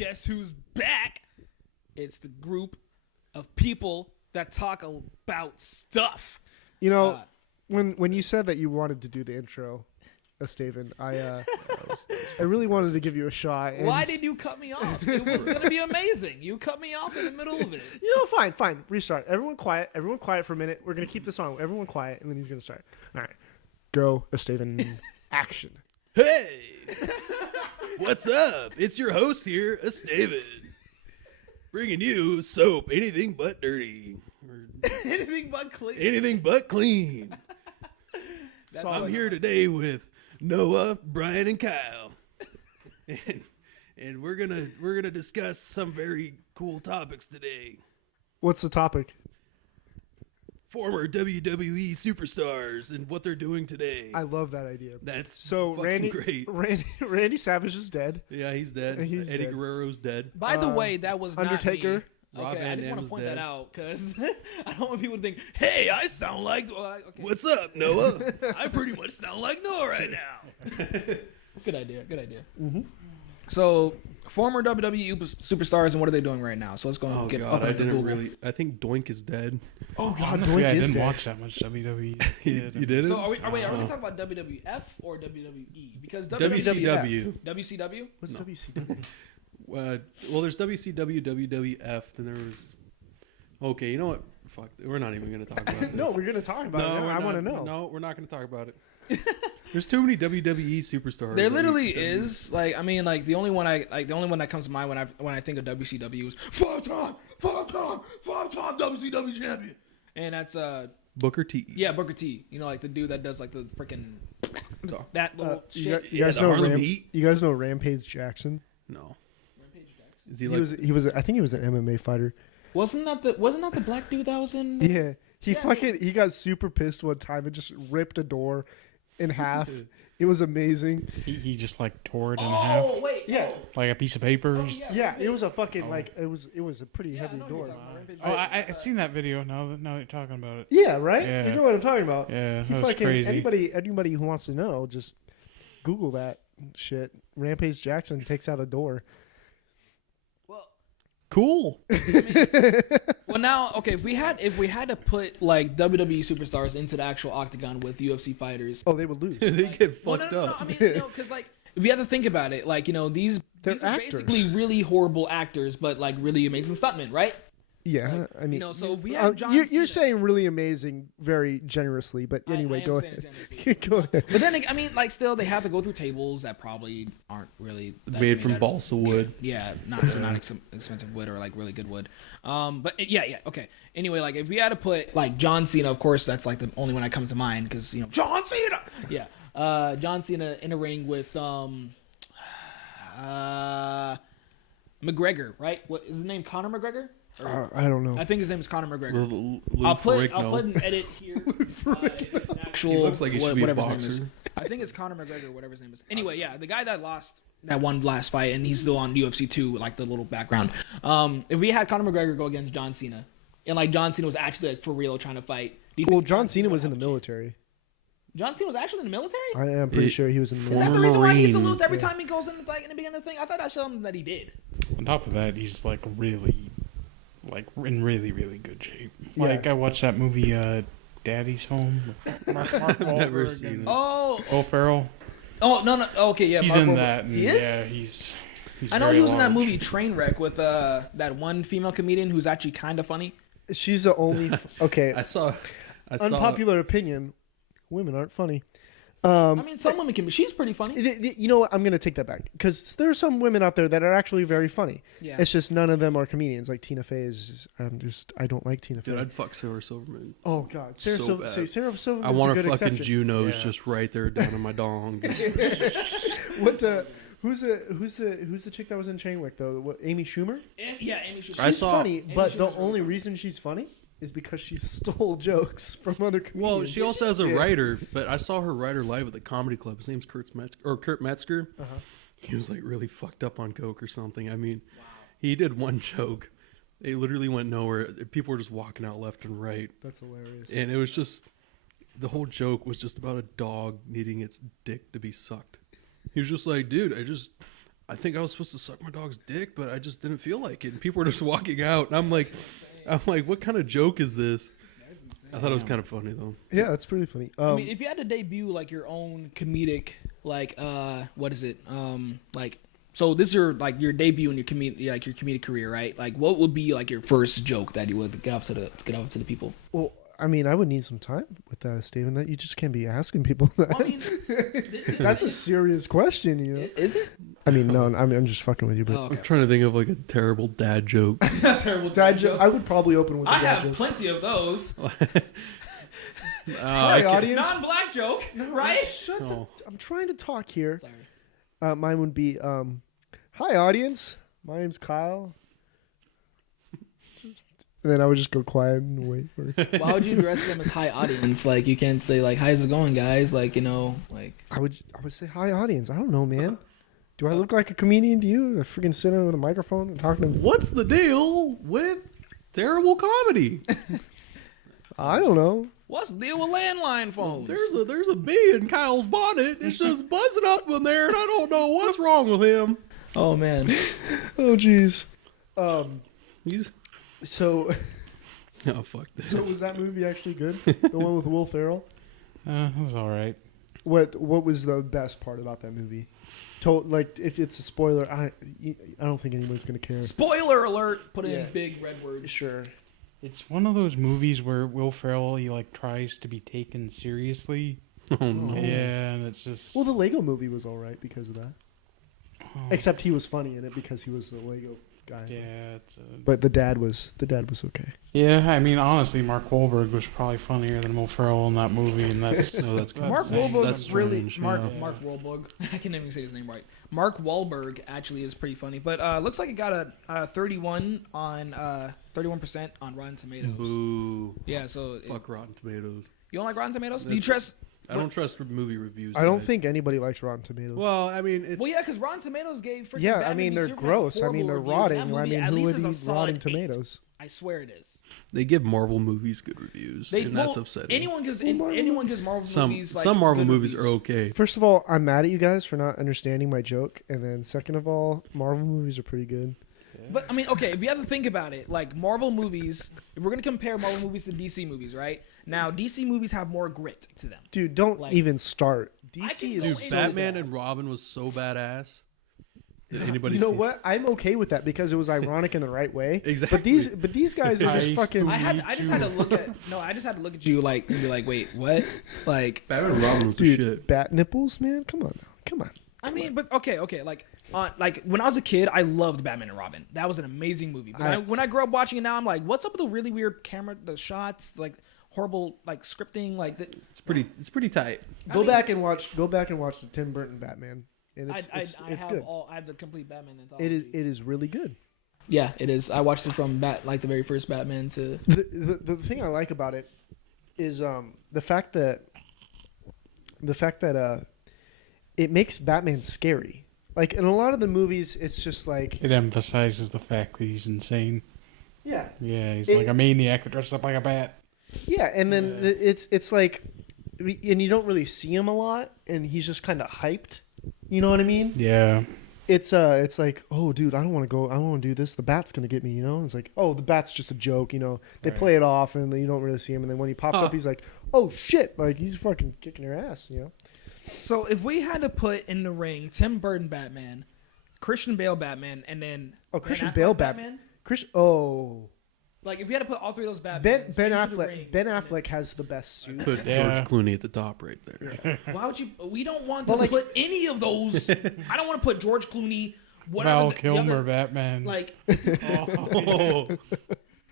guess who's back? It's the group of people that talk about stuff. You know, when you said that you wanted to do the intro, Estevan, I really wanted to give you a shot. And Why did you cut me off? It was going to be amazing. You cut me off in the middle of it. You know, fine. Restart. Everyone quiet for a minute. We're going to keep this on. Everyone quiet, and then he's going to start. All right. Go, Estevan. Action. Hey! What's up? It's your host here, Estevan. Bringing you soap, anything but dirty. Anything but clean. Anything but clean. I'm here today with Noah, Brian, and Kyle. And we're gonna discuss some very cool topics today. What's the topic? Former WWE superstars and what they're doing today. I love that idea. That's so fucking great. Randy Savage is dead. Yeah, he's dead. He's Eddie dead. Guerrero's dead. By the way, that was Undertaker. Not me. Rob Okay, Van I just Dam want to was point dead. that out because I don't want people to think, hey, I sound like... Okay. What's up, Noah? I pretty much sound like Noah right now. Good idea. Mm-hmm. So, former WWE superstars, and what are they doing right now? So let's go and get up I into didn't Google. I think Doink is dead. Oh, God, Honestly, Doink I is didn't dead. watch that much WWE. You didn't? So are we talking about WWF or WWE? Because WCW. WCW? What's No. WCW? Well, there's WCW, WWF, then there was... Okay, you know what? Fuck, we're not even going to talk about this. No, we're going to talk about it. we're I not. want to know. No, we're not going to talk about it. There's too many WWE superstars. There literally is the only one that comes to mind when I think of WCW is five-time WCW champion, and that's Booker T. yeah, Booker T. You know, like the dude that does like the freaking that little You shit. guys the know Harlem Heat? You guys know Rampage Jackson? No. Rampage Jackson. Is he He was I think he was an MMA fighter. Wasn't that the black dude that was in? Yeah. He got super pissed one time and just ripped a door in half. It was amazing. He just like tore it in half, Oh wait, Yeah. like a piece of paper. Yeah, it was a fucking it was a pretty Yeah, I heavy know what you're door. talking about, Rampage Oh, Jackson. I've seen that video. Now that you're talking about it. Yeah, right? Yeah. You know what I'm talking about. Yeah, He that was fucking crazy. anybody who wants to know, just Google that shit. Rampage Jackson takes out a door. Well, Cool. well, now, okay, if we had to put like WWE superstars into the actual octagon with UFC fighters, Oh, they would lose. They get well, fucked no, up. I mean, because like if you have to think about it, like these They're are actors. basically really horrible actors, but like really amazing stuntmen, right? Yeah, I mean, So if we have John you're Cena- saying really amazing, very generously, but anyway, I go am saying it ahead. generously. Go ahead. But then, I mean, like still, they have to go through tables that probably aren't really Made from balsa wood. Yeah, not expensive wood or like really good wood. But yeah, okay. Anyway, like if we had to put like John Cena, of course, that's like the only one that comes to mind because John Cena. Yeah, John Cena in a ring with McGregor, right? What is his name? Conor McGregor? I don't know. I think his name is Conor McGregor. Lou I'll put Ferrigno. an edit here. It's an actual, He looks like he should be a whatever his name is. boxer. I think it's Conor McGregor, whatever his name is. Anyway, yeah, the guy that lost that one last fight, and he's still on UFC 2, like the little background. If we had Conor McGregor go against John Cena, and like John Cena was actually like for real trying to fight. Do you Well, think John Cena would was in have the a chance? military. John Cena was actually in the military? I am pretty sure he was in the Is that military. the reason why he Marine. salutes every time he goes in like in the beginning of the thing? I thought that's something that he did. On top of that, he's like really, like in really, really good shape. Yeah. Like I watched that movie, Daddy's Home. With Mark Never Wahlberg seen and it. Oh, Will Ferrell. no. Okay, yeah. He's Mark in Wahlberg. that. And He is? Yeah, he's I know very he was in that large. movie Trainwreck with that one female comedian who's actually kind of funny. She's the only. Okay, I saw. unpopular opinion: women aren't funny. I mean, some women can be. She's pretty funny. You know what? I'm gonna take that back because there are some women out there that are actually very funny. Yeah. It's just none of them are comedians. Like Tina Fey is. I don't like Tina Fey. Dude, I'd fuck Sarah Silverman. Oh God, Sarah So Silverman. bad. Sarah Silverman. I want a her good fucking exception. Jew nose Yeah. just right there down in my dong. Just, What? Who's the chick that was in Chainwick though? What, Amy Schumer? Yeah, Amy. She's I She's saw- funny, but Schumer's the really only funny. reason she's funny is because she stole jokes from other comedians. well, she also has a Yeah. writer, but I saw her writer live at the comedy club. His name's Kurt Metzger. Uh-huh. He was like really fucked up on coke or something. I mean, he did one joke. It literally went nowhere. People were just walking out left and right. That's hilarious. And it was just, the whole joke was just about a dog needing its dick to be sucked. He was just like, dude, I think I was supposed to suck my dog's dick, but I just didn't feel like it. And people were just walking out, and I'm like, what kind of joke is this? I thought it was kind of funny though. Yeah, that's pretty funny. I mean, if you had to debut like your own comedic, like what is it? Like, so this is your debut in your comedic career, right? Like, what would be like your first joke that you would get off to the people? well, I mean, I would need some time with that, Steven. That you just can't be asking people that. Well, I mean, That's a serious question, you know. Is it? I mean, no, I'm just fucking with you, but Oh, okay. I'm trying to think of like a terrible dad joke. Terrible dad joke. I would probably open with a I dad have joke. plenty of those. Hi, audience. Non-black joke, right? Shut Oh. the. I'm trying to talk here. Sorry. Mine would be, hi, audience. My name's Kyle. And then I would just go quiet and wait for. Why would you address them as hi audience? Like, you can't say like, how's it going, guys? Like, you know, like. I would say hi, audience. I don't know, man. Do I look like a comedian to you? I freaking sit with a microphone and talking to. What's the deal with terrible comedy? I don't know. What's the deal with landline phones? There's a bee in Kyle's bonnet. It's just buzzing up in there, and I don't know what's wrong with him. Oh man. Oh, jeez. He's So oh fuck this. So was that movie actually good? The one with Will Ferrell? It was all right. What was the best part about that movie? Like, if it's a spoiler, I don't think anyone's gonna care. Spoiler alert! Put Yeah. in big red words. Sure. It's one of those movies where Will Ferrell, he like tries to be taken seriously. Oh no. Yeah, and it's just. Well, the Lego movie was all right because of that. Oh, Except he was funny in it because he was the Lego guy. yeah, it's. But the dad was okay. Yeah, I mean, honestly, Mark Wahlberg was probably funnier than Will Ferrell in that movie, and that's. No, that's Mark That's Wahlberg's really strange, Mark yeah. Mark Wahlberg. I can't even say his name right. Mark Wahlberg actually is pretty funny, but looks like it got a 31% on Rotten Tomatoes. Boo. Yeah, so Fuck Rotten Tomatoes. you don't like Rotten Tomatoes? Do you That's- trust? I don't trust movie reviews. I don't sites. think anybody likes Rotten Tomatoes. Well, I mean, it's Well, yeah, because Rotten Tomatoes gave freaking yeah, I Batman mean v they're Superman gross. I horrible mean they're review. rotting. That I movie mean at who least would is a eat solid Rotten 8. Tomatoes? I swear it is. they give Marvel movies good reviews, and that's well, upsetting. Anyone gives Marvel anyone gives Marvel some movies like some Marvel good movies reviews. are okay. First of all, I'm mad at you guys for not understanding my joke, and then second of all, Marvel movies are pretty good. But I mean, okay, if you have to think about it, like Marvel movies, if we're gonna compare Marvel movies to DC movies, right? Now DC movies have more grit to them. Dude, don't Like- even start. can DC go is Dude, in- so Batman bad. and Robin was so badass. Did anybody You know see? what? I'm okay with that because it was ironic in the right way. Exactly. But these guys are just I fucking. I just had to look at I just had to look at you like and be like, wait, what? Like, Batman and Robin was the Dude, shit. bat nipples, man. Come on, now. Come on. I mean, but okay, like when I was a kid, I loved Batman and Robin. That was an amazing movie. But when I grew up watching it now, I'm like, what's up with the really weird camera, the shots, like horrible like scripting, like the, It's pretty tight. Go back and watch the Tim Burton Batman, and it's I have good. I have the complete Batman anthology. It is really good. Yeah, it is. I watched it from the very first Batman to. The thing I like about it is the fact that it makes Batman scary. Like in a lot of the movies, it's just like It emphasizes the fact that he's insane. yeah, Yeah, he's It- like a maniac that dresses up like a bat. yeah, and then it's like, and you don't really see him a lot, and he's just kind of hyped. You know what I mean? Yeah. It's like, oh, dude, I don't want to go. I don't want to do this. The bat's gonna get me. You know? It's like, oh, the bat's just a joke. You know? They Right. play it off, and then you don't really see him. And then when he pops up, he's like, oh shit! Like he's fucking kicking your ass. You know? So if we had to put in the ring Tim Burton Batman, Christian Bale Batman, and then Oh, Ben Christian Affleck Bale Batman. Like if we had to put all three of those Batmans, Ben into the Affleck. ring, Ben Affleck has the best suit. Put Yeah. George Clooney at the top right there. Why would you? We don't want Well, to like- put any of those. I don't want to put George Clooney. Whatever Val the Kilmer other- Batman. Like, Oh,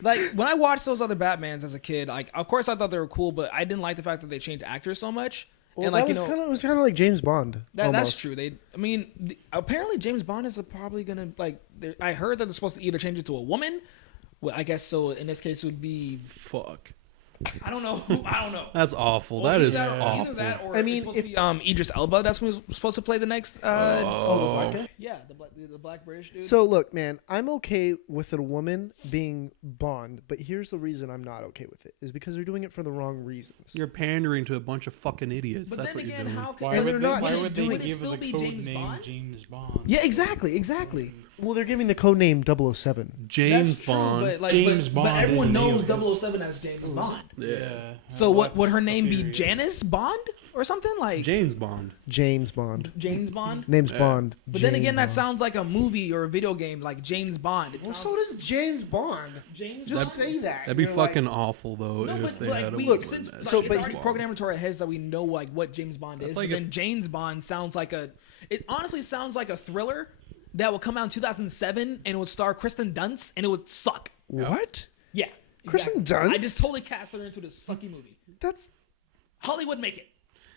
like when I watched those other Batmans as a kid, like of course I thought they were cool, but I didn't like the fact that they changed actors so much. Well, and like that was kind of like James Bond. that's almost. true. Apparently James Bond is probably gonna like. I heard that they're supposed to either change it to a woman. Well, I guess so. In this case, it would be fuck. I don't know. I don't know. That's awful. Well, that is either awful. that or I mean, it's supposed to be Idris Elba. That's who's supposed to play the next. Oh, the black guy? Yeah, the black British dude. So look, man, I'm okay with a woman being Bond, but here's the reason I'm not okay with it is because they're doing it for the wrong reasons. You're pandering to a bunch of fucking idiots. but That's then what again, you're doing. how can Why And would they're they, not why just would they doing- would it give still the be code James name Bond? James Bond? Yeah, exactly. Well, they're giving the code name 007. James That's true, Bond. but, like, James but Bond everyone is knows Neo's. 007 as James Bond. Yeah. So Well, would her that's name be period. Janice Bond or something like James Bond. James Bond. James Bond? Name's Yeah. Bond. But then James again, that Bond. sounds like a movie or a video game, like James Bond. It Well, sounds, so does James Bond. James Just Bond? say that. That'd be You're like- fucking awful though No, if but they like had a we woman since as like, so, it's but- already programmed into our heads that we know like what James Bond is. That's But like then if- James Bond sounds like a. It honestly sounds like a thriller that will come out in 2007 and it would star Kristen Dunst and it would suck. What? Yeah, Kristen exactly. I Dunst? just totally cast her into this sucky movie. That's Hollywood make it.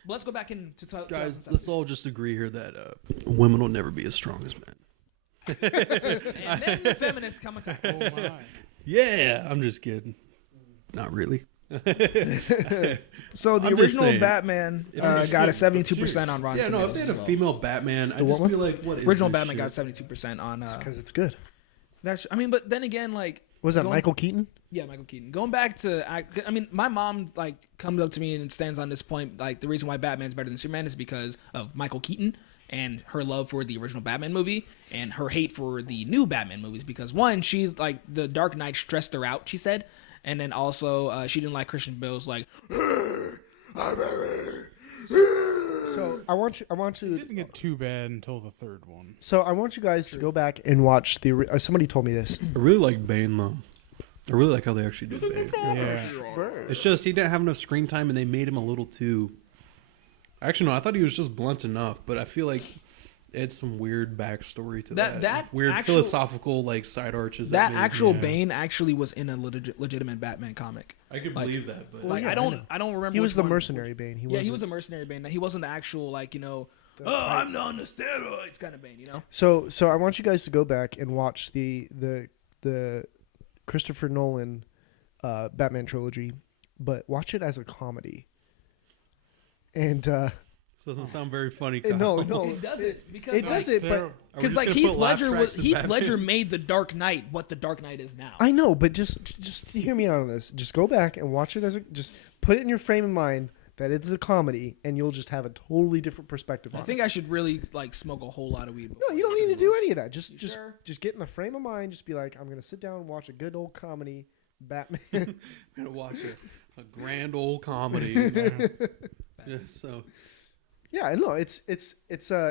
But let's go back into Guys, 2007. let's all just agree here that women will never be as strong as men. And then the feminists come and talk. Oh my. Yeah, I'm just kidding. Not really. So the I'm just original saying. Batman If I'm just got a kidding, 72% on Rotten Yeah, no, if Tomatoes they had as a well. female Batman, I'd what just one? be like, what is Original this Batman got shit? 72% on. because it's good. That's. I mean, but then again, like. Was that going- Michael Keaton? Yeah, Michael Keaton. Going back to, I mean, my mom like comes up to me and stands on this point. Like the reason why Batman's better than Superman is because of Michael Keaton and her love for the original Batman movie and her hate for the new Batman movies. Because one, she like the Dark Knight stressed her out. She said, and then also she didn't like Christian Bale's like. So I want It you. didn't get too bad until the third one. So I want you guys to go back and watch the. Somebody told me this. I really like Bane though. I really like how they actually did Bane. Yeah. It's just he didn't have enough screen time, and they made him a little too. Actually, no, I thought he was just blunt enough, but I feel like it's some weird backstory to that. That weird actual- philosophical like side arches. That made- actual yeah. Bane actually was in a legitimate Batman comic. I could like- believe that, but Well, Like yeah, I I don't know. remember. He was which the one. mercenary Bane. He was a mercenary Bane. He wasn't the actual like I'm on the steroids kind of Bane. So I want you guys to go back and watch the Christopher Nolan Batman trilogy, but watch it as a comedy. And this doesn't sound very funny. no, Kyle. no, It doesn't because it like, doesn't. But Are we because just like gonna Heath put laugh Ledger tracks in Heath Batman? Ledger made the Dark Knight what the Dark Knight is now. I know, but just hear me out on this. Just go back and watch it as a just put it in your frame of mind that it's a comedy, and you'll just have a totally different perspective on I it. think I should really like smoke a whole lot of weed. No, you don't need to do any of that. Just sure? just get in the frame of mind. Just be like, I'm gonna sit down and watch a good old comedy, Batman. I'm gonna watch a grand old comedy. Yeah, so Yeah, no, it should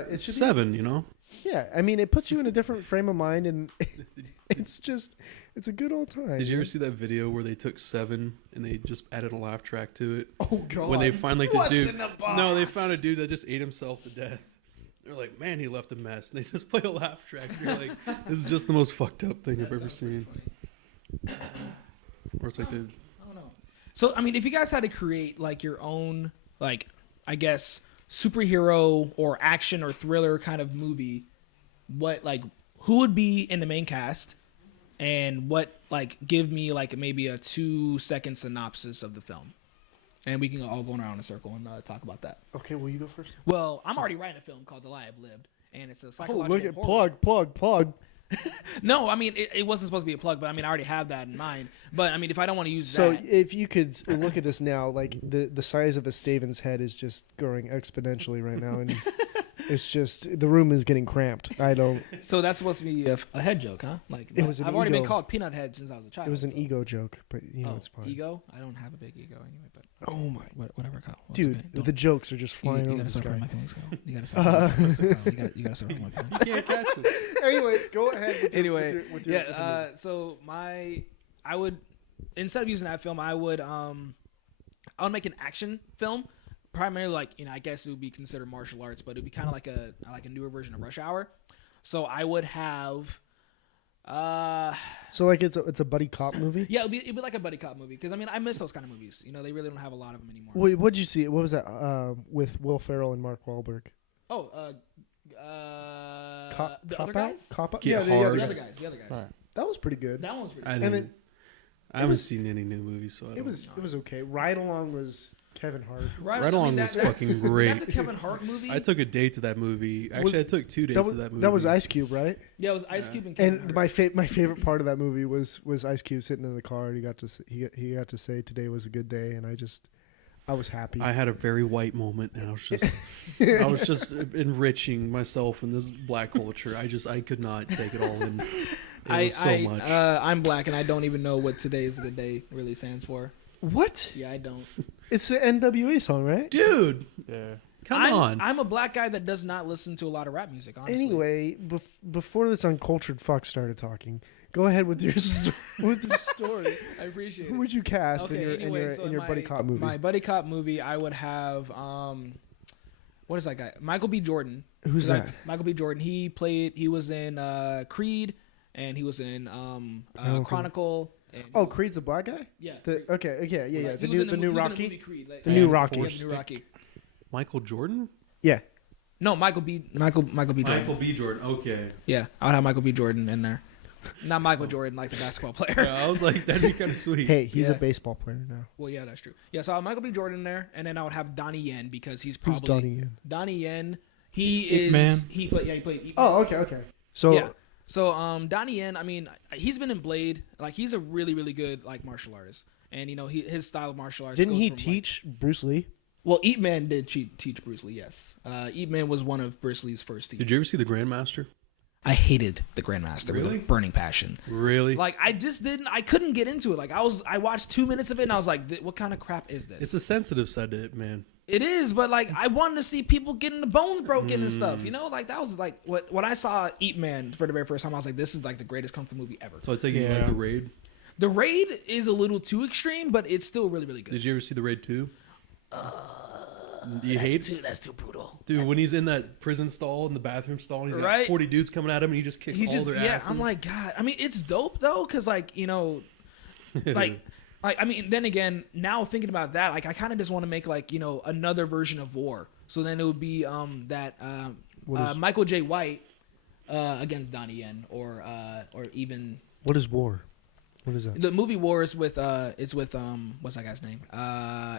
be, 7, you know. yeah. I mean, it puts you in a different frame of mind, and it's a good old time. Did you ever see that video where they took 7 and they just added a laugh track to it? Oh God! When they find like the What's dude, in the box? no, they found a dude that just ate himself to death. They're like, man, he left a mess. And they just play a laugh track. And you're like, this is just the most fucked up thing I've ever seen. Or it's like the I don't know. So I mean, if you guys had to create like your own like I guess superhero or action or thriller kind of movie, what like who would be in the main cast, and what like give me like maybe a 2-second synopsis of the film, and we can all go around in a circle and talk about that. Okay, will you go first? Well, I'm already writing a film called The Lie I've Lived, and it's a Oh, psychological look at horror. plug. No, I mean it wasn't supposed to be a plug, but I mean I already have that in mind. But I mean if I don't want to use So that, if you could look at this now, like the size of a Staven's head is just growing exponentially right now, and it's just the room is getting cramped. I don't. so that's supposed to be a head joke, huh? Like It was an I've already been ego. called Peanut Head since I was a child. It was an so- ego joke, but you know Oh, it's fine. ego? I don't have a big ego anyway, but Oh my whatever, Kyle. What's dude, okay? Don't- the jokes are just you, flying you over gotta the start hurting sky. my feelings, Kyle. You gotta start hurting my feelings, Kyle. You gotta start hurting my feelings. you can't catch it. Anyway, go ahead. With your, Anyway, with your, yeah. So I would instead of using that film, I would make an action film, primarily like I guess it would be considered martial arts, but it'd be kind of like a newer version of Rush Hour. So I would have. so like it's a buddy cop movie. Yeah, it'd be like a buddy cop movie because I mean I miss those kind of movies. They really don't have a lot of them anymore. Wait, what'd you see? What was that with Will Ferrell and Mark Wahlberg? Oh, the Cop other Out? guys. Cop Out? Get yeah, Hard. The other guys. All right. That was pretty good. That one was pretty. I good. And didn't. then I haven't seen any new movies, so I It don't was know. it was okay. Ride Along was Kevin Hart. Ride Along was fucking great. That's a Kevin Hart movie. I took a date to that movie. Actually, I took 2 days That to was, that movie. that was Ice Cube, right? Yeah, it was Ice Cube and Kevin And Hart. my favorite part of that movie was Ice Cube sitting in the car and he got to say today was a good day, and I was happy. I had a very white moment, and I was just enriching myself in this black culture. I could not take it all in. It was so much. I'm black, and I don't even know what today is a good day really stands for. What? Yeah, I don't. It's the NWA song, right? Dude, Yeah. come I'm, on. I'm a black guy that does not listen to a lot of rap music, honestly. Anyway, before this uncultured fuck started talking, go ahead with your with your story. I appreciate Who it. would you cast Okay, in anyway, your so in your buddy cop movie? My buddy cop movie, I would have what is that guy? Michael B. Jordan. Who's that? Michael B. Jordan. He was in Creed, and he was in okay. Chronicle. And Oh, Creed's a black guy. yeah. Okay, yeah. Like, The he was in new he was in Rocky. movie Creed, like, The new yeah, Rocky. yeah, the new Rocky. Michael Jordan? Yeah. No, Michael B. Jordan. Michael B. Jordan. Okay. Yeah, I would have Michael B. Jordan in there. Not Michael Jordan, like the basketball player. Yeah, I was like, that'd be kind of sweet. Hey, he's a Yeah. baseball player now. Well, yeah, that's true. Yeah, so I have Michael B. Jordan in there, and then I would have Donnie Yen because he's Who's probably Donnie Yen? Donnie Yen. He Ip is. Man. He played Ip Man. Oh, okay. So Yeah. So Donnie Yen, I mean, he's been in Blade. Like, he's a really, really good like martial artist, and his style of martial arts. didn't goes he from, teach Bruce Lee? Well, Ip Man did teach Bruce Lee. Yes, Ip Man was one of Bruce Lee's first teachers. Did you ever see The Grandmaster? I hated the Grandmaster with Really? a burning passion. Really? Like, I couldn't get into it. Like, I watched 2 minutes of it and I was like, what kind of crap is this? It's a sensitive side to it, man. It is, but like, I wanted to see people getting the bones broken and stuff, Like, that was like when I saw Ip Man for the very first time, I was like, this is like the greatest kung fu movie ever. So I take it you like Yeah. The Raid? The Raid is a little too extreme, but it's still really, really good. Did you ever see The Raid 2? You hate? That's too brutal. Dude, when he's in that prison stall, in the bathroom stall, and he's got Right. 40 dudes coming at him, and he just kicks all their asses. I'm like, God. I mean, it's dope though, because like, like I mean, then again, now thinking about that, like, I kind of just want to make like, another version of War. So then it would be Michael J. White against Donnie Yen, or even What is war? What is that? the movie War is with what's that guy's name?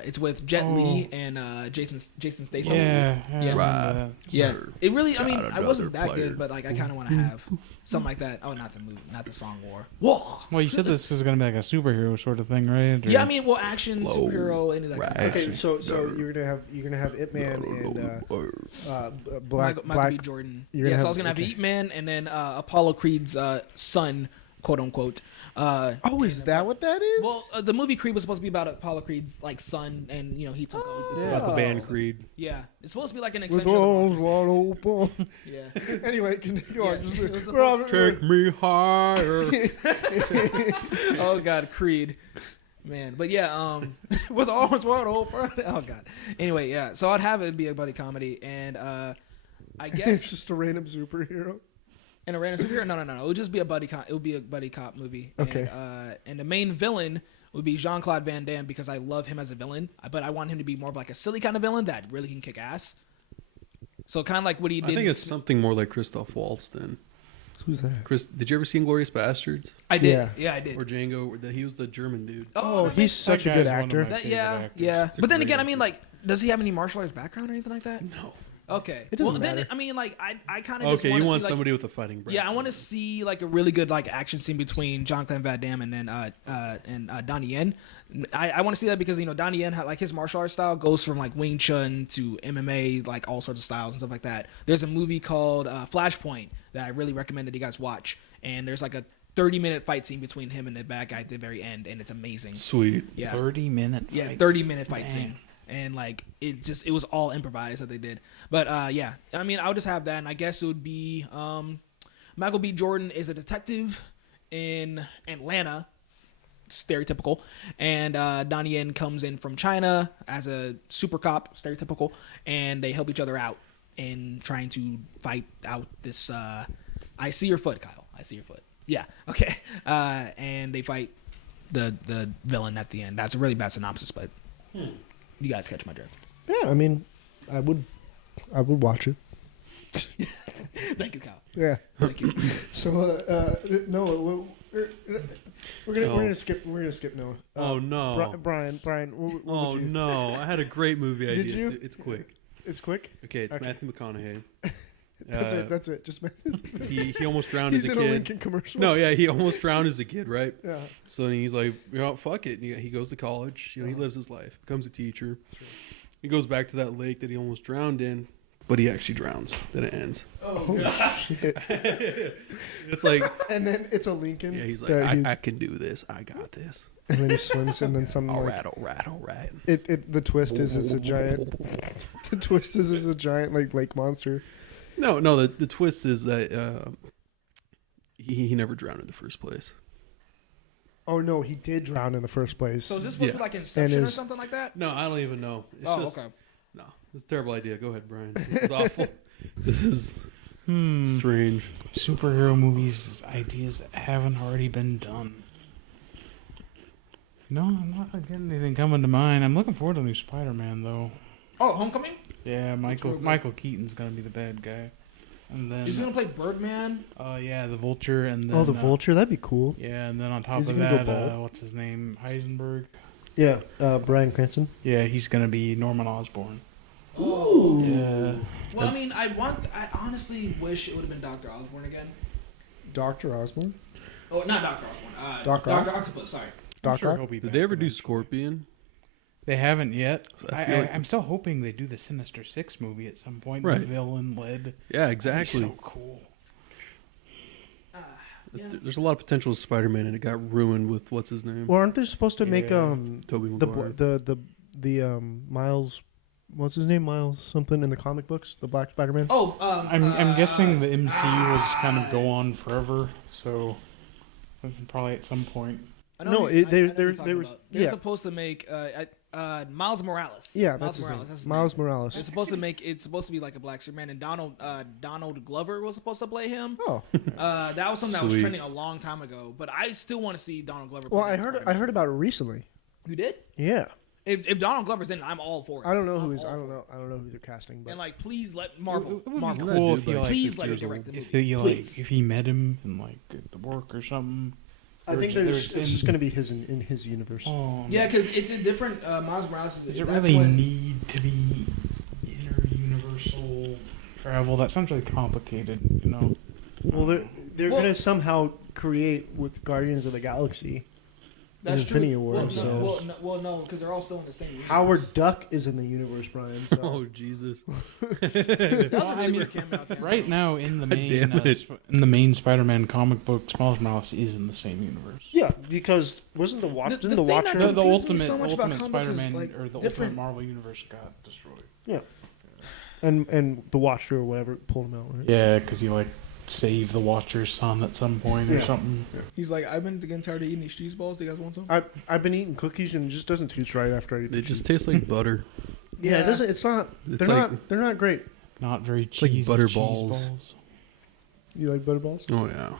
It's with Jet Li and Jason Statham. Yeah. I Yeah. remember Right. that. Yeah, Sir, it really. I mean, got I wasn't that another player. good, but like, I kind of want to have something like that. Oh, not the movie, not the song War. War. Well, you said this is gonna be like a superhero sort of thing, right? Or- Yeah, I mean, well, action, Low superhero, any of that. Kind of rat. stuff. Okay, so you're gonna have Ip Man and Black Michael B. Jordan. you're gonna Yeah, so I have- was gonna have okay. Ip Man and then Apollo Creed's son, quote unquote. Oh, is that what that is? Well, the movie Creed was supposed to be about Apollo Creed's like son, and he took over. It's about the band Creed. Yeah, it's supposed to be like an with extension. Of arms the wide open. yeah. Anyway, go on. Yeah, Just, it was we're all- Take me higher. Oh God, Creed, man. But yeah, with arms wide open. Oh God. Anyway, yeah. So I'd have it be a buddy comedy, and I it's guess just a random superhero. in a random superhero. No. It would just be a buddy cop. It would be a buddy cop movie. Okay. And the main villain would be Jean-Claude Van Damme because I love him as a villain, but I want him to be more of like a silly kind of villain that really can kick ass. So kind of like what he did. I think it's something more like Christoph Waltz then. Who's that? Chris, did you ever see Inglourious Bastards? I did. Yeah. Yeah, I did. Or Django? He was the German dude. Oh, that he's makes- such a That good guy's one of actor. my that, favorite yeah, actors. yeah. He's a But then great again, I actor. mean, like, does he have any martial arts background or anything like that? No. Okay. It doesn't Then matter. I mean, like, I kind of Okay, you want see, like, somebody with a fighting brain. yeah, I want to see like a really good like action scene between Jean-Claude Van Damme and then Donnie Yen. I want to see that because Donnie Yen had like his martial arts style goes from like Wing Chun to MMA, like all sorts of styles and stuff like that. There's a movie called Flashpoint that I really recommend that you guys watch, and there's like a 30-minute fight scene between him and the bad guy at the very end, and it's amazing. Sweet. Yeah, 30-minute. yeah, fights. 30-minute fight Dang. scene. And like it was all improvised that they did. But yeah, I mean, I would just have that, and I guess it would be Michael B. Jordan is a detective in Atlanta, stereotypical, and Donnie Yen comes in from China as a super cop, stereotypical, and they help each other out in trying to fight out this. I see your foot, Kyle. I see your foot. Yeah. Okay. And they fight the villain at the end. That's a really bad synopsis, but. You guys catch my drift. Yeah, I mean, I would watch it. Thank you, Kyle. Yeah. Thank you. So Noah, we're gonna skip Noah. Oh no. Brian, what Oh would you? no. I had a great movie idea. Did you? It's quick. It's quick. Okay, it's Okay. Matthew McConaughey. That's it. Just He almost drowned he's as a in a kid. Lincoln commercial. No, yeah, he almost drowned as a kid, right? Yeah. So then he's like, fuck it. And he goes to college. He lives his life, becomes a teacher. He goes back to that lake that he almost drowned in, but he actually drowns. Then it ends. Oh, God. Shit. It's like, And then it's a Lincoln. yeah, he's like, that I can do this. I got this. And then he swims, and then something All like right, all right. the twist is it's a giant. The twist is it's a giant like lake monster. No, the twist is that he never drowned in the first place. Oh no, he did drown in the first place. So is this supposed to be like Inception And or his- something like that? No, I don't even know. It's just, okay. no, it's a terrible idea. Go ahead, Brian. This is awful. This is Hmm. strange. Superhero movies, ideas that haven't already been done. No, I'm not getting anything coming to mind. I'm looking forward to new Spider-Man though. Oh, Homecoming? Yeah, real good. Michael Keaton's gonna be the bad guy, and then He's gonna play Birdman. yeah, the Vulture, and then the Vulture, that'd be cool. Yeah, and then on top Is he of gonna go that, bald? what's his name? Heisenberg. Yeah, Bryan Cranston. Yeah, he's gonna be Norman Osborn. Oh. Yeah. Well, I mean, I honestly wish it would have been Dr. Osborn again. Dr. Osborn. Oh, not Dr. Osborn. Doc Ock? Dr. Octopus, sorry. I'm Doc sure Ock? he'll be Did back they ever do eventually. Scorpion? They haven't yet. I feel like- I'm still hoping they do the Sinister Six movie at some point. Right. The villain led. Yeah, exactly. So cool. Yeah. There's a lot of potential with Spider-Man, and it got ruined with what's his name, Well, aren't they supposed to make Yeah. Tobey the Maguire. the Miles, what's his name, Miles something in the comic books, the Black Spider-Man? Oh, I'm guessing the MCU was kind of go on forever, so probably at some point. I know No, who- I know they who you're talking were about. They're yeah, supposed to make Miles Morales. yeah, Miles that's his Morales. name. That's his Miles name. Morales. It's supposed to make. It's supposed to be like a black Superman, and Donald Glover was supposed to play him. Oh, That was something that was Sweet. trending a long time ago. But I still want to see Donald Glover. Play well, I that heard Spider-Man. about it recently. You did? Yeah, If Donald Glover's in it, I'm all for it. I don't know I'm who is. all I don't for know. I don't know who they're casting, but And like, please let Marvel. It would be Marvel. That cool dude, if he like, like Please 6 let him years direct the old. movie. if he like Please. if he met him and like at work or something. I think there's it's just going to be his in his universe. Oh, Yeah, because it's a different. Miles Morales is. Does it that's really what- need to be inter-universal travel? That sounds really complicated, you know. Well, they're Well- going to somehow create with Guardians of the Galaxy. That's Infinity true. War, Well, so- no, because they're all still in the same. Universe. Howard Duck is in the universe, Brian. So. Oh Jesus! That was a really weird cameo out there. Right now, in the main damn it. in the main Spider-Man comic books, Miles Morales is in the same universe. Yeah, because wasn't the Watch? The Didn't the thing that Watcher? The confuses me ultimate so much about ultimate comics is, Spider-Man like, or the different- ultimate Marvel universe got destroyed. Yeah, and the Watcher or whatever pulled him out, right? Yeah, because he like saved the Watcher's son at some point or Yeah. something. He's like, I've been getting tired of eating these cheese balls. Do you guys want some? I've been eating cookies and it just doesn't taste right after I eat. They the just cheese. taste like butter. Yeah, it doesn't. It's not. It's They're not great. Not very like cheesy butter cheese balls. You like butterballs? Oh yeah.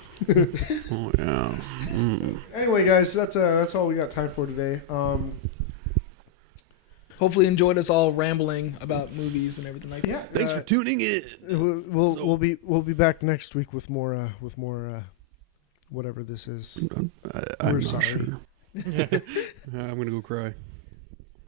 Oh yeah. Mm. Anyway, guys, that's all we got time for today. Hopefully, enjoyed us all rambling about movies and everything like that. Yeah. Thanks for tuning in. We'll be back next week with more whatever this is. I'm We're not sorry. sure. I'm gonna go cry.